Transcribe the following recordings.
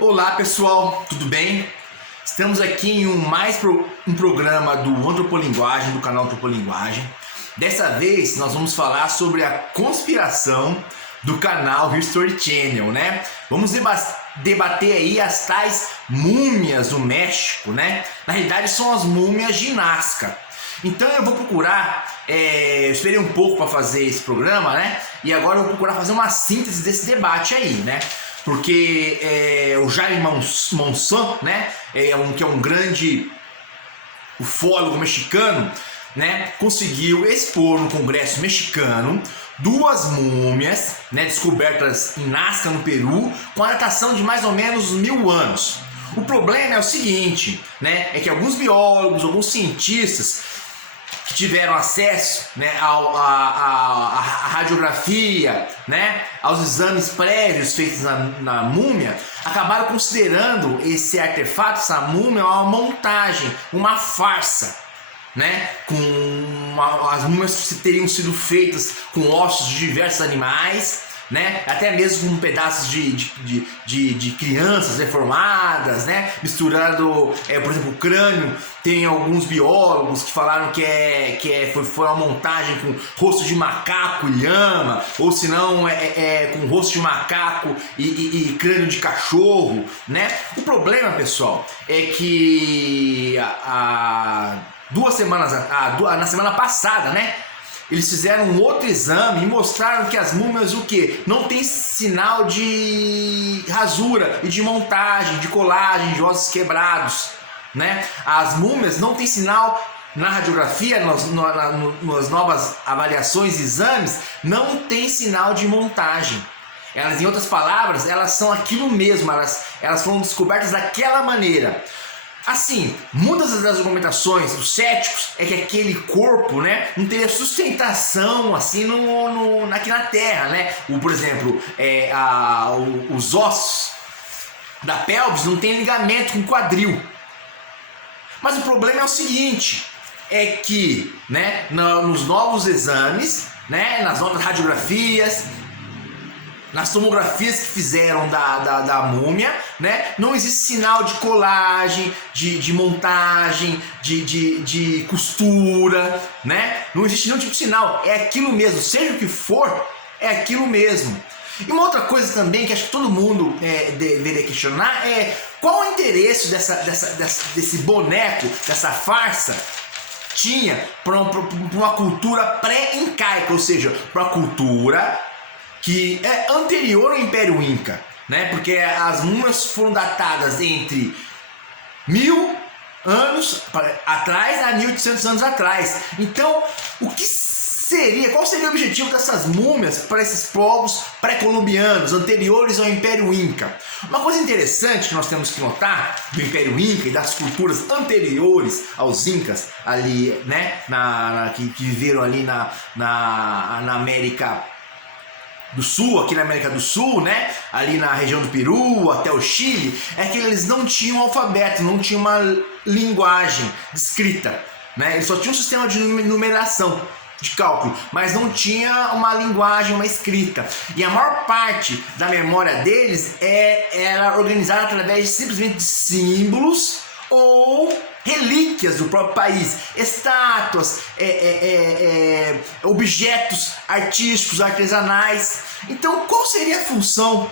Olá pessoal, tudo bem? Estamos aqui em um programa do Antropolinguagem, do canal Antropolinguagem. Dessa vez nós vamos falar sobre a conspiração do canal History Channel, né? Vamos debater aí as tais múmias do México, né? Na realidade são as múmias de Nazca. Então eu vou procurar, eu esperei um pouco para fazer esse programa, né? E agora eu vou procurar fazer uma síntese desse debate aí, né? Porque o Jaime Monzón, né, que é um grande ufólogo mexicano, né, conseguiu expor no Congresso mexicano duas múmias, né, descobertas em Nazca, no Peru, com a datação de mais ou menos 1000 anos. O problema é o seguinte, né, é que alguns biólogos, alguns cientistas que tiveram acesso, né, à radiografia, né, aos exames prévios feitos na múmia, acabaram considerando esse artefato, essa múmia, uma montagem, uma farsa, né, as múmias teriam sido feitas com ossos de diversos animais, né, até mesmo com pedaços de crianças deformadas, né, misturando, por exemplo, o crânio. Tem alguns biólogos que falaram que foi uma montagem com rosto de macaco e lhama, ou se não com rosto de macaco e crânio de cachorro, né. O problema, pessoal, é que na semana passada, né, eles fizeram um outro exame e mostraram que as múmias não tem sinal de rasura e de montagem, de colagem, de ossos quebrados, né? As múmias não tem sinal na radiografia, nas novas avaliações e exames, não tem sinal de montagem. Elas, em outras palavras, elas são aquilo mesmo, elas foram descobertas daquela maneira. Assim, muitas das argumentações dos céticos é que aquele corpo, né, não teria sustentação assim aqui na Terra, né? Por exemplo, os ossos da pelvis não tem ligamento com o quadril. Mas o problema é o seguinte, é que, né, nos novos exames, né, nas novas radiografias, nas tomografias que fizeram da múmia, né, não existe sinal de colagem, de montagem, de costura, né? Não existe nenhum tipo de sinal, é aquilo mesmo, seja o que for, é aquilo mesmo. E uma outra coisa também que acho que todo mundo deveria questionar é qual o interesse desse boneco, dessa farsa, tinha para uma cultura pré-incaica, ou seja, para uma cultura que é anterior ao Império Inca, né? Porque as múmias foram datadas entre 1000 anos atrás a 1800 anos atrás. Então, qual seria o objetivo dessas múmias para esses povos pré-colombianos, anteriores ao Império Inca? Uma coisa interessante que nós temos que notar do Império Inca e das culturas anteriores aos Incas, ali, né, que viveram ali na América do Sul, aqui na América do Sul, né, ali na região do Peru até o Chile, é que eles não tinham alfabeto, não tinham uma linguagem escrita, né? Eles só tinham um sistema de numeração, de cálculo, mas não tinha uma linguagem, uma escrita. E a maior parte da memória deles era organizada através simplesmente de símbolos ou relíquias do próprio país, estátuas, objetos artísticos, artesanais. Então, qual seria a função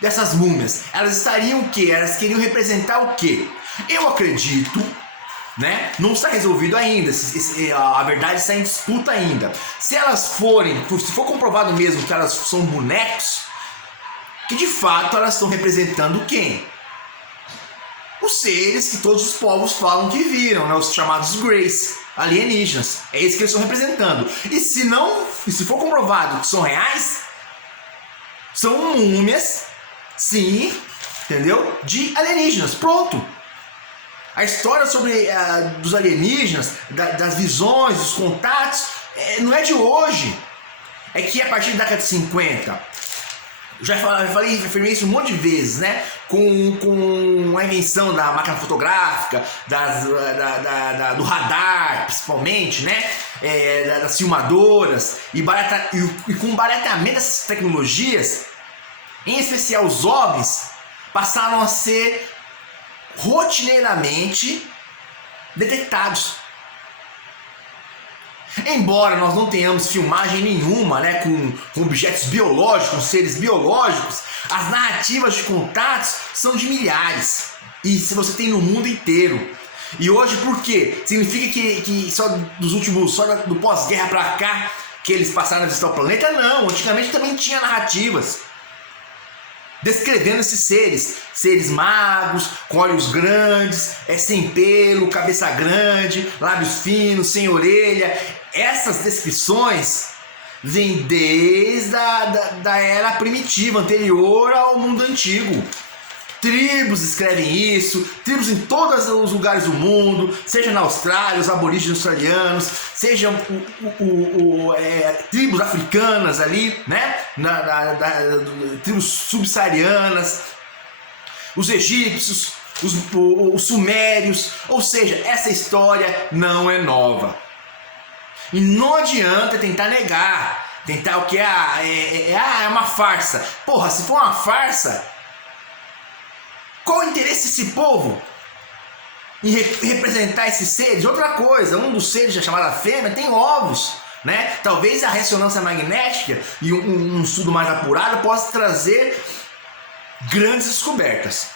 dessas múmias? Elas estariam o quê? Elas queriam representar o quê? Eu acredito, né? Não está resolvido ainda, a verdade está em disputa ainda. Se for comprovado mesmo que elas são bonecos, que de fato elas estão representando quem? Os seres que todos os povos falam que viram, né? Os chamados Greys, alienígenas. É isso que eles estão representando. E se for comprovado que são reais, são múmias, sim, entendeu? De alienígenas. Pronto. A história dos alienígenas, das visões, dos contatos, não é de hoje. É que a partir da década de 50, afirmei isso um monte de vezes, né? Com a invenção da máquina fotográfica, do radar, principalmente, né? Das filmadoras, e com o barateamento dessas tecnologias, em especial os OVNIs, passaram a ser rotineiramente detectados. Embora nós não tenhamos filmagem nenhuma, né, com objetos biológicos, com seres biológicos, as narrativas de contatos são de milhares. E se você tem no mundo inteiro. E hoje por quê? Significa que só do pós-guerra pra cá que eles passaram a visitar o planeta? Não, antigamente também tinha narrativas descrevendo esses seres magros, com olhos grandes, sem pelo, cabeça grande, lábios finos, sem orelha. Essas descrições vêm desde da era primitiva, anterior ao mundo antigo. Tribos escrevem isso, tribos em todos os lugares do mundo, seja na Austrália, os aborígenes australianos, sejam tribos africanas ali, né? Tribos subsaarianas, os egípcios, os sumérios, ou seja, essa história não é nova. E não adianta tentar negar, tentar o que é uma farsa. Porra, se for uma farsa, qual o interesse desse povo em representar esses seres? Outra coisa, um dos seres, já chamada fêmea, tem ovos, né? Talvez a ressonância magnética e um estudo mais apurado possa trazer grandes descobertas.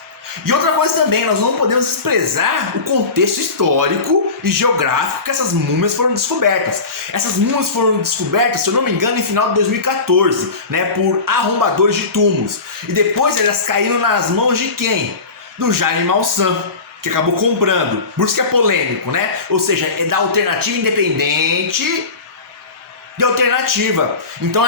E outra coisa também, nós não podemos desprezar o contexto histórico e geográfico que essas múmias foram descobertas. Essas múmias foram descobertas, se eu não me engano, em final de 2014, né, por arrombadores de túmulos. E depois elas caíram nas mãos de quem? Do Jaime Maussan, que acabou comprando. Por isso que é polêmico, né? Ou seja, é da alternativa independente de alternativa. Então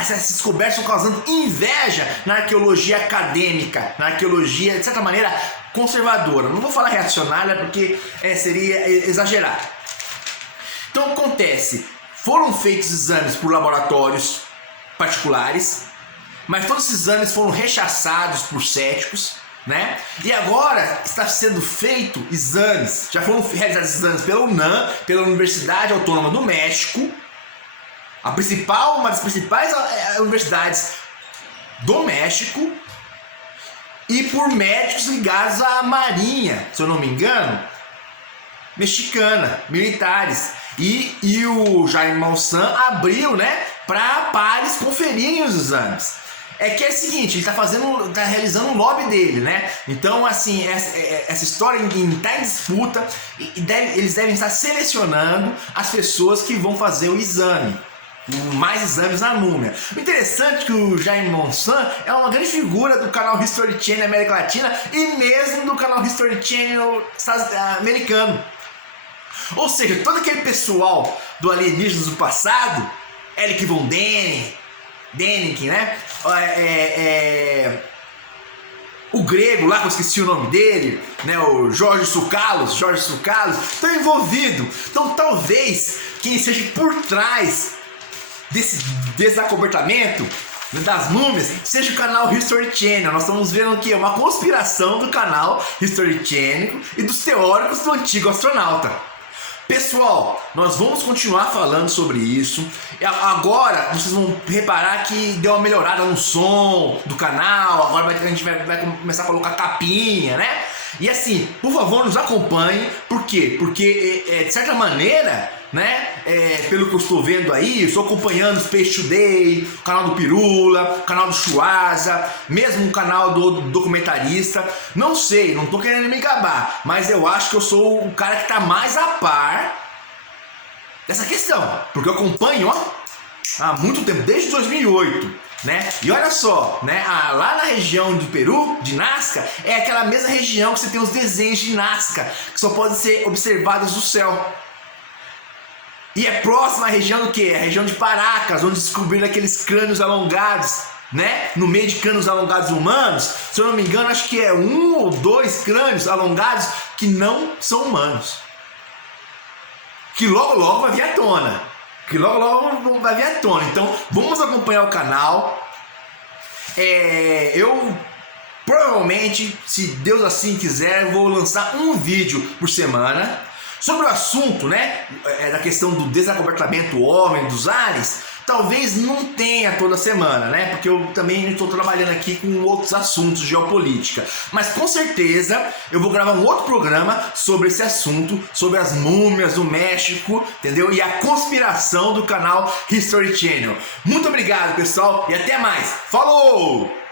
essas descobertas estão causando inveja na arqueologia acadêmica, na arqueologia, de certa maneira, conservadora. Não vou falar reacionária porque seria exagerar. Então acontece, foram feitos exames por laboratórios particulares, mas todos esses exames foram rechaçados por céticos, né? E agora está sendo feito exames, já foram realizados exames pela UNAM, pela Universidade Autônoma do México, uma das principais universidades do México, e por médicos ligados à Marinha, se eu não me engano, mexicana, militares. E o Jaime Maussan abriu, né, para pares conferirem os exames. É que é o seguinte, ele está realizando um lobby dele, né? Então, assim, essa história está em disputa eles devem estar selecionando as pessoas que vão fazer o exame. Mais exames na múmia. O interessante é que o Jaime Maussan é uma grande figura do canal History Channel América Latina e mesmo do canal History Channel americano. Ou seja, todo aquele pessoal do alienígenas do passado, Eric von Däniken, né? O grego lá, que eu esqueci o nome dele, né? O Jorge Tsoukalos, estão envolvidos. Então talvez quem esteja por trás desse desacobertamento das múmias seja o canal History Channel. Nós estamos vendo o que? Uma conspiração do canal History Channel e dos teóricos do antigo astronauta. Pessoal, nós vamos continuar falando sobre isso. Agora vocês vão reparar que deu uma melhorada no som do canal. Agora a gente vai começar a colocar capinha, né? E assim, por favor, nos acompanhe. Por quê? Porque, de certa maneira, né, pelo que eu estou vendo aí, eu estou acompanhando o Space Today, o canal do Pirula, o canal do Chuasa, mesmo o canal do documentarista. Não sei, não estou querendo me gabar, mas eu acho que eu sou o cara que está mais a par dessa questão, porque eu acompanho há muito tempo, desde 2008. Né? E olha só, né? Lá na região do Peru, de Nazca, é aquela mesma região que você tem os desenhos de Nazca, que só podem ser observados do céu. E é próxima à região do quê? A região de Paracas, onde descobriram aqueles crânios alongados, né? No meio de crânios alongados humanos, se eu não me engano, acho que é 1 ou 2 crânios alongados que não são humanos. Que logo vai vir à tona. Então vamos acompanhar o canal. Eu provavelmente, se Deus assim quiser, vou lançar um vídeo por semana sobre o assunto, né, da questão do desacobertamento OVNI dos aliens, Talvez não tenha toda semana, né? Porque eu também estou trabalhando aqui com outros assuntos de geopolítica. Mas com certeza eu vou gravar um outro programa sobre esse assunto, sobre as múmias do México, entendeu? E a conspiração do canal History Channel. Muito obrigado, pessoal, e até mais. Falou!